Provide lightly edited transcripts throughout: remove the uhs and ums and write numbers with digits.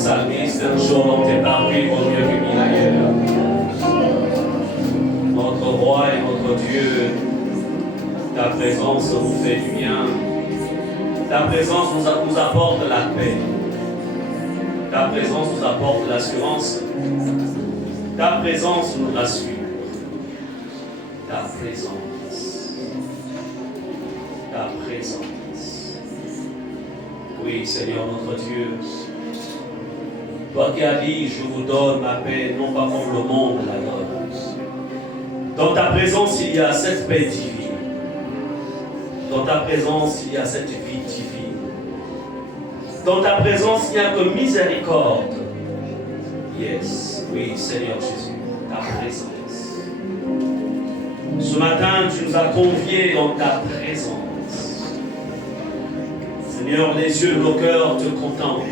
psalmiste, un jour dans tes parvis vaut mieux que mille ailleurs. Notre roi et notre Dieu, ta présence nous fait du bien. Ta présence nous apporte la paix. Ta présence nous apporte l'assurance. Ta présence nous rassure. Ta présence. Ta présence. Oui, Seigneur notre Dieu. Toi qui as dit, je vous donne ma paix, non pas comme le monde la donne. Dans ta présence, il y a cette paix divine. Dans ta présence, il y a cette vie divine. Dans ta présence, il n'y a que miséricorde. Yes, oui, Seigneur Jésus, ta présence. Ce matin, tu nous as conviés dans ta présence. Seigneur, les yeux de nos cœurs te contemplent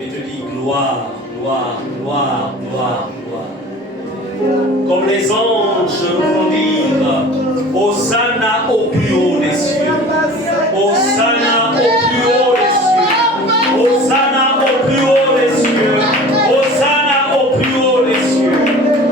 et te disent gloire, gloire, gloire, gloire, gloire. Comme les anges vont dire, Hosanna au plus haut des cieux. Hosanna au plus haut des cieux. Hosanna au plus haut des cieux. Hosanna au plus haut des cieux.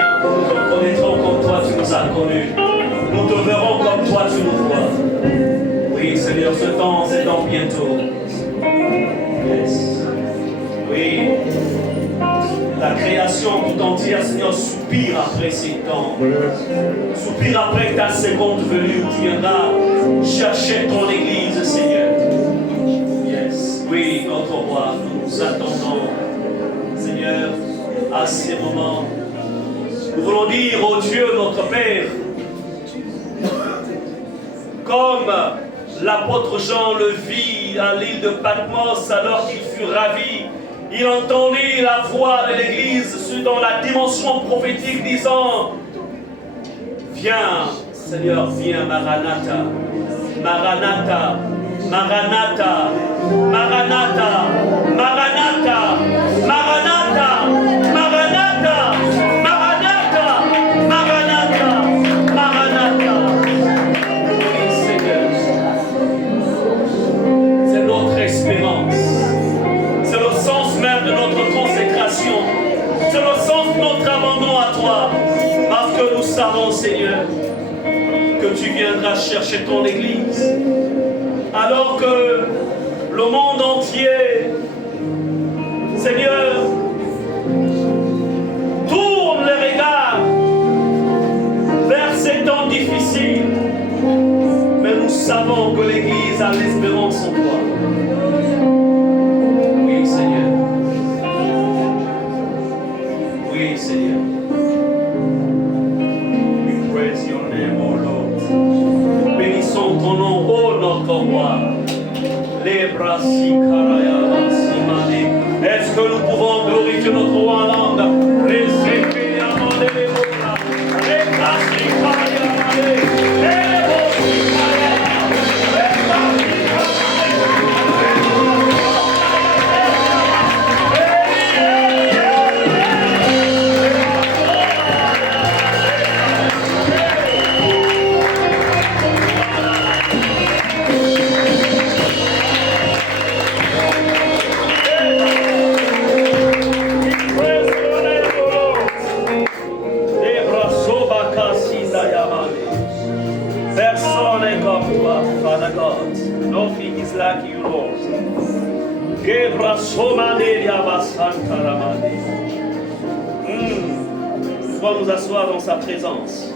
Seigneur, nous te connaîtrons comme toi tu nous as connus. Nous te verrons comme toi tu nous vois. Oui, Seigneur, ce temps, c'est dans bientôt. Yes. Oui. La création tout entière, Seigneur, soupire après ces temps. Soupire après ta seconde venue où tu viendras chercher ton Église, Seigneur. Yes. Oui, notre roi, nous attendons, Seigneur, à ces moments. Nous voulons dire au Dieu, notre Père, comme l'apôtre Jean le vit à l'île de Patmos alors qu'il fut ravi, il entendit la voix de l'Église dans la dimension prophétique disant: viens, Seigneur, viens, Maranatha, Maranatha, Maranatha, Maranatha, Maranatha, Maranatha, Maranatha, Maranatha, Maranatha, Maranatha. Oui, Seigneur, c'est notre espérance. C'est le sens même de notre consécration. C'est le sens de notre abandon à toi. Parce que nous savons, Seigneur, que tu viendras chercher ton Église. Alors que le monde entier, Seigneur, tourne les regards vers ces temps difficiles. Mais nous savons que l'Église a l'espérance en toi. Oui, Seigneur. Oui, Seigneur. We praise your name, oh Lord. Bénissons ton nom, oh notre roi. Les bras si caraya, si mané. Est-ce que nous pouvons glorifier notre roi en langue? Les épées à maner les bras. Les bras si caraya, mané. Les bras si caraya. Les bras si like you, Lord. Nous allons nous asseoir dans sa présence.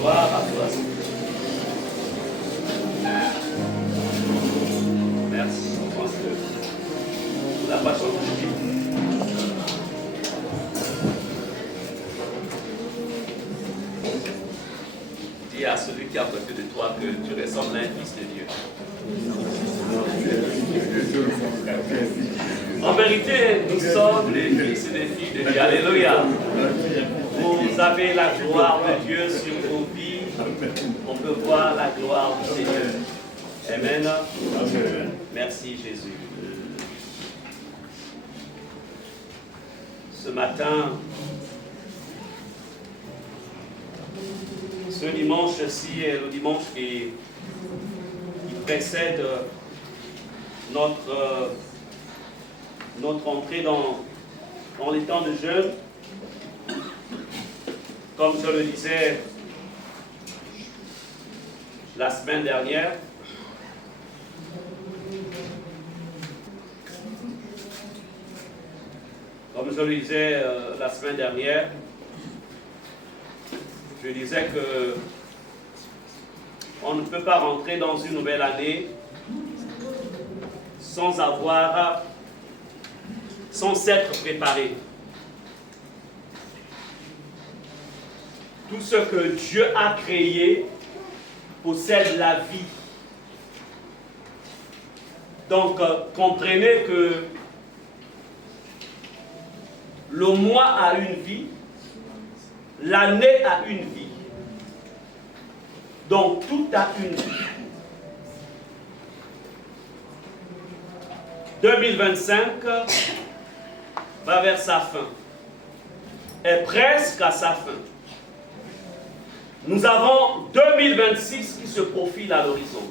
Gloire à toi. Merci pour la passion de Dieu. Dis à celui qui est à côté de toi que tu ressembles à un fils de Dieu. En vérité, nous sommes les fils et les filles de Dieu. Alléluia. Vous avez la gloire de Dieu sur vos vies. On peut voir la gloire du Seigneur. Amen. Merci Jésus. Ce matin, ce dimanche-ci est le dimanche qui précède notre entrée dans les temps de jeûne. Comme je le disais la semaine dernière, je disais que on ne peut pas rentrer dans une nouvelle année sans s'être préparé. Tout ce que Dieu a créé possède la vie. Donc, comprenez que le mois a une vie, l'année a une vie. Donc, tout a une vie. 2025 va vers sa fin, est presque à sa fin. Nous avons 2026 qui se profile à l'horizon.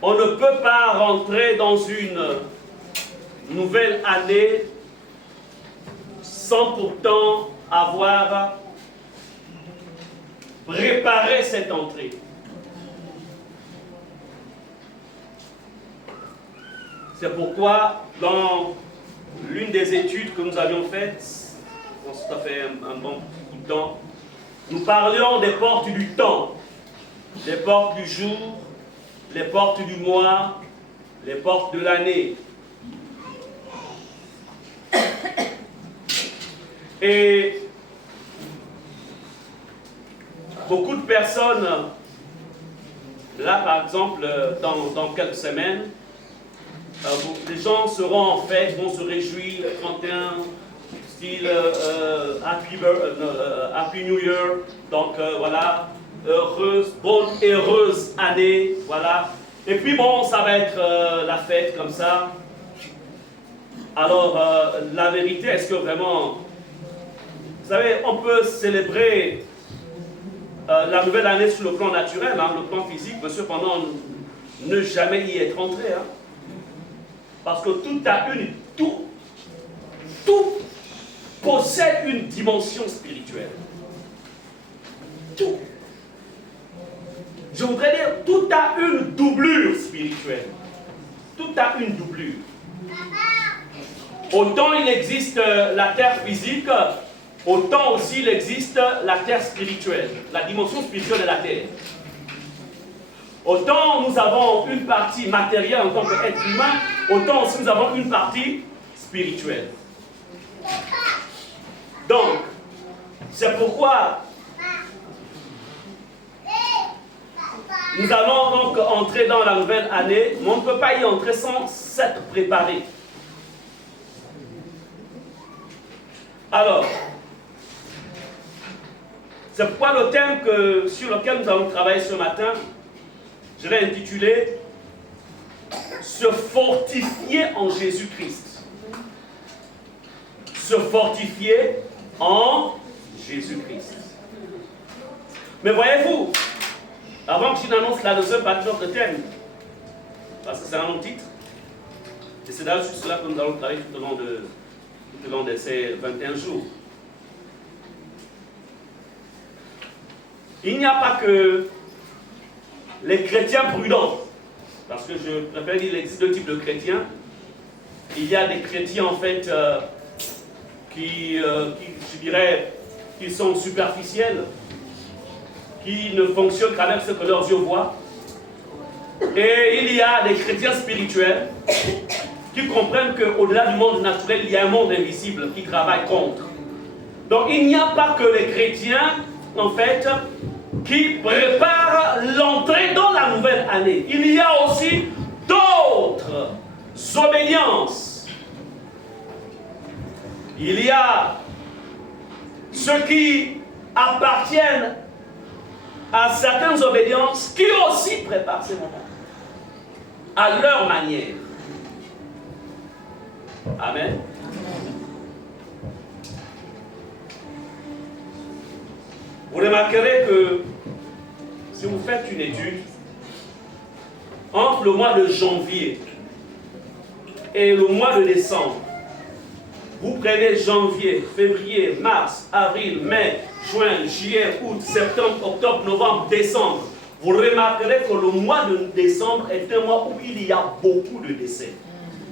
on ne peut pas rentrer dans une nouvelle année sans pourtant avoir préparé cette entrée. C'est pourquoi, dans l'une des études que nous avions faites, ça fait un bon bout de temps, nous parlions des portes du temps, les portes du jour, les portes du mois, les portes de l'année. Et beaucoup de personnes, là par exemple, dans quelques semaines, les gens seront en fête, vont se réjouir, 31, style Happy New Year, donc voilà, bonne et heureuse année, voilà. Et puis bon, ça va être la fête comme ça. Alors, la vérité, est-ce que vraiment, vous savez, on peut célébrer la nouvelle année sur le plan naturel, hein, le plan physique, mais cependant, ne jamais y être entré. Hein. Parce que tout possède une dimension spirituelle. Tout. Je voudrais dire, tout a une doublure spirituelle. Tout a une doublure. Autant il existe la terre physique, autant aussi il existe la terre spirituelle, la dimension spirituelle de la terre. Autant nous avons une partie matérielle en tant qu'être humain, autant aussi nous avons une partie spirituelle. Donc, c'est pourquoi nous allons donc entrer dans la nouvelle année, mais on ne peut pas y entrer sans s'être préparé. Alors, c'est pourquoi le thème sur lequel nous allons travailler ce matin, je l'ai intitulé « Se fortifier en Jésus-Christ ». Se fortifier en Jésus-Christ. Mais voyez-vous, avant que je n'annonce la deuxième partie de notre thème, parce que c'est un long titre, et c'est d'ailleurs sur cela que nous allons travailler tout au long de ces 21 jours. Il n'y a pas que les chrétiens prudents, parce que je préfère dire qu'il existe deux types de chrétiens. Il y a des chrétiens en fait qui, je dirais, qui sont superficiels, qui ne fonctionnent qu'avec ce que leurs yeux voient. Et il y a des chrétiens spirituels qui comprennent qu'au-delà du monde naturel, il y a un monde invisible qui travaille contre. Donc il n'y a pas que les chrétiens, en fait, qui préparent l'entrée dans la nouvelle année. Il y a aussi d'autres obédiences. Il y a ceux qui appartiennent à certaines obédiences qui aussi préparent ces moments à leur manière. Amen. Vous remarquerez que si vous faites une étude, entre le mois de janvier et le mois de décembre, vous prenez janvier, février, mars, avril, mai, juin, juillet, août, septembre, octobre, novembre, décembre, vous remarquerez que le mois de décembre est un mois où il y a beaucoup de décès.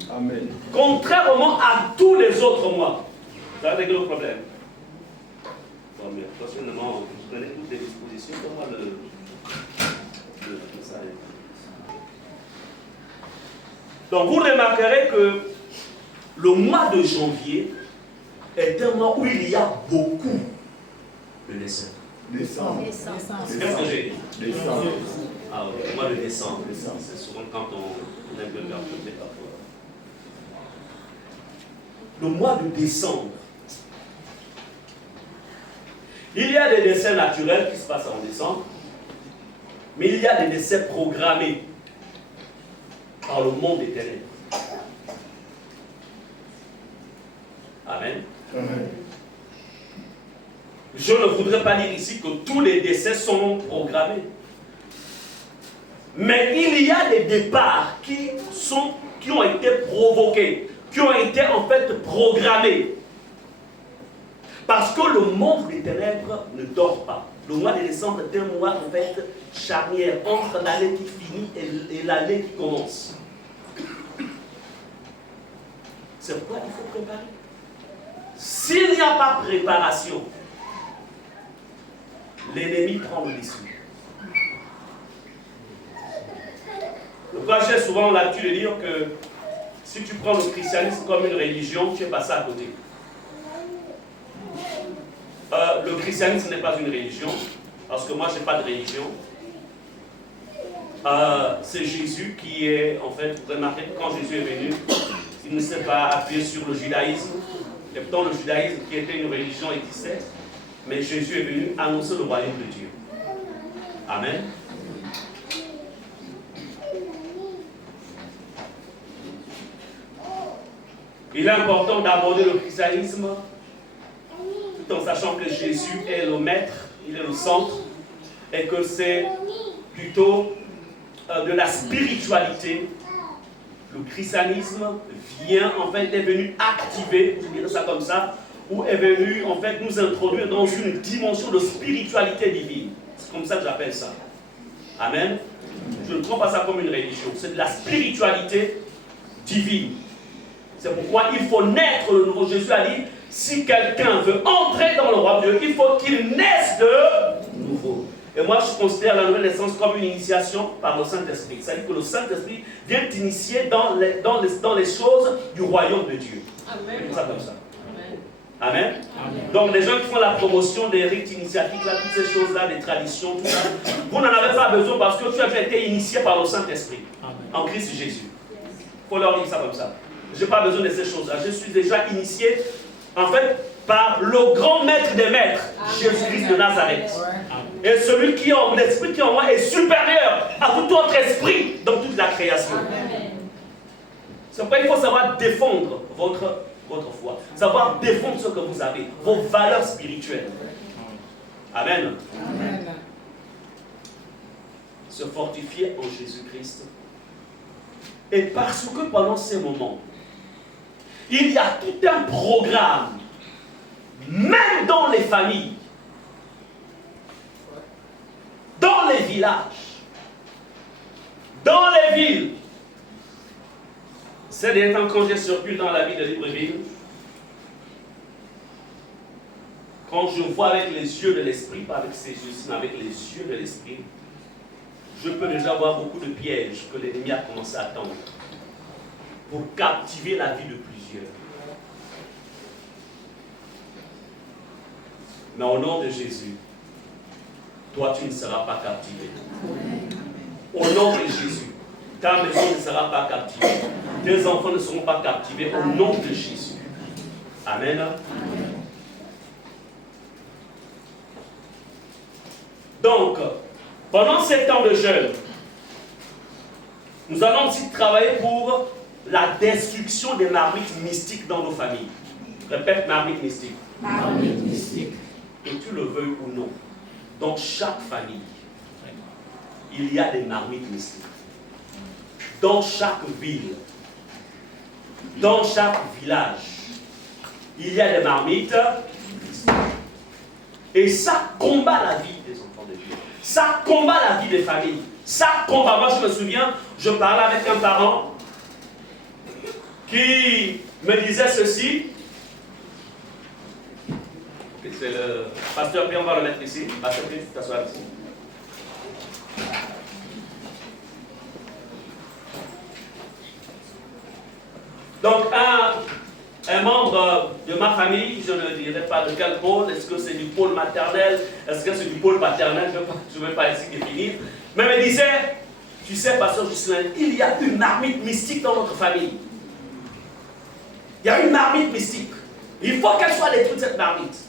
Amen. Contrairement à tous les autres mois. Ça va régler le problème. Bon, mais personnellement, vous prenez toutes les dispositions pour moi ça. Donc vous remarquerez que le mois de janvier est un mois où il y a beaucoup de décès. Décembre. C'est qu'est-ce que j'ai dit? Décembre. Ah oui, le mois de décembre. C'est souvent quand on aime le garder parfois. Le mois de décembre, il y a des décès naturels qui se passent en décembre, mais il y a des décès programmés par le monde des ténèbres. Amen. Amen. Je ne voudrais pas dire ici que tous les décès sont programmés. Mais il y a des départs qui ont été provoqués, qui ont été en fait programmés. Parce que le monde des ténèbres ne dort pas. Le mois de décembre est un mois en fait charnière entre l'année qui finit et l'année qui commence. C'est pourquoi il faut préparer. S'il n'y a pas de préparation, l'ennemi prend le dessus. Donc moi j'ai souvent l'habitude de dire que si tu prends le christianisme comme une religion, tu es passé à côté. Le christianisme n'est pas une religion, parce que moi je n'ai pas de religion. C'est Jésus qui est, en fait, vous remarquez que quand Jésus est venu, il ne s'est pas appuyé sur le judaïsme. Et pourtant le judaïsme qui était une religion existait, mais Jésus est venu annoncer le royaume de Dieu. Amen. Il est important d'aborder le christianisme tout en sachant que Jésus est le maître, il est le centre, et que c'est plutôt de la spiritualité. Le christianisme vient, en fait, est venu activer, je dirais ça comme ça, ou est venu, en fait, nous introduire dans une dimension de spiritualité divine. C'est comme ça que j'appelle ça. Amen. Je ne prends pas ça comme une religion, c'est de la spiritualité divine. C'est pourquoi il faut naître de nouveau. Jésus a dit, si quelqu'un veut entrer dans le royaume de Dieu, il faut qu'il naisse de nouveau. Et moi, je considère la nouvelle naissance comme une initiation par le Saint-Esprit. C'est-à-dire que le Saint-Esprit vient t'initier dans les choses du royaume de Dieu. Amen. C'est ça comme ça. Amen. Amen. Amen. Donc, les gens qui font la promotion des rites initiatiques, là, toutes ces choses-là, des traditions, tout ça, vous n'en avez pas besoin parce que tu as déjà été initié par le Saint-Esprit en Christ Jésus. Il faut leur dire ça comme ça. Je n'ai pas besoin de ces choses-là. Je suis déjà initié, en fait, par le grand maître des maîtres, Jésus-Christ de Nazareth. Et celui qui a l'esprit qui en moi est supérieur à tout autre esprit dans toute la création. C'est pourquoi il faut savoir défendre votre foi. Savoir défendre ce que vous avez, vos valeurs spirituelles. Amen. Amen. Se fortifier en Jésus-Christ. Et parce que pendant ces moments, il y a tout un programme, même dans les familles, dans les villages, dans les villes. Ces derniers temps, quand j'ai circulé dans la ville de Libreville, quand je vois avec les yeux de l'esprit, pas avec ses yeux, mais avec les yeux de l'esprit, je peux déjà voir beaucoup de pièges que l'ennemi a commencé à tendre pour captiver la vie de plusieurs. Mais au nom de Jésus, toi tu ne seras pas captivé. Au nom de Jésus, ta maison ne sera pas captivée. Tes enfants ne seront pas captivés au nom de Jésus. Amen. Donc, pendant ces temps de jeûne, nous allons aussi travailler pour la destruction des marmites mystiques dans nos familles. Répète, marmite mystique. Marmite mystique. Et tu le veux ou non, dans chaque famille, il y a des marmites mystiques. Dans chaque ville, dans chaque village, il y a des marmites mystiques. Et ça combat la vie des enfants de Dieu. Ça combat la vie des familles. Ça combat. Moi, je me souviens, je parlais avec un parent qui me disait ceci. C'est le pasteur, puis on va le mettre ici. Pasteur, puis t'asseoir ici. Donc, un membre de ma famille, je ne dirais pas de quel pôle, est-ce que c'est du pôle maternel, est-ce que c'est du pôle paternel, je ne vais pas ici définir, mais me disait, tu sais, pasteur Juscelin, il y a une marmite mystique dans notre famille. Il y a une marmite mystique. Il faut qu'elle soit détruite, cette marmite.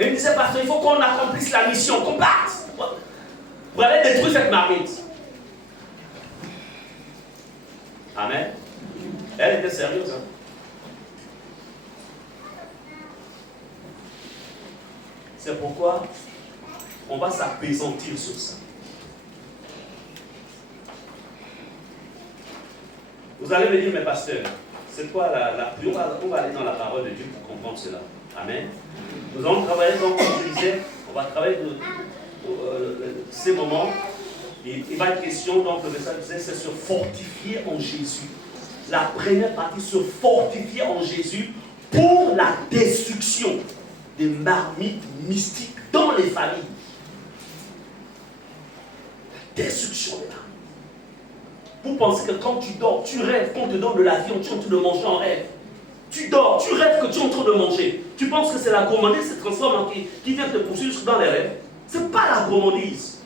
Et il me disait, pasteur, il faut qu'on accomplisse la mission, qu'on parte pour aller détruire cette marmite. Amen. Elle était sérieuse. Hein? C'est pourquoi on va s'apaisantir sur ça. Vous allez me dire, mais pasteur, c'est quoi on va aller dans la parole de Dieu pour comprendre cela. Amen. Nous allons travailler, donc, comme je disais, on va travailler ces moments. Il va être question, donc le message disait, c'est se fortifier en Jésus. La première partie, se fortifier en Jésus pour la destruction des marmites mystiques dans les familles. La destruction des marmites. Vous pensez que quand tu dors, tu rêves qu'on te donne de la viande, tu es en train de manger en rêve. Tu dors, tu rêves que tu es en train de manger. Tu penses que c'est la gourmandise qui se transforme qui vient te poursuivre dans les rêves. Ce n'est pas la gourmandise.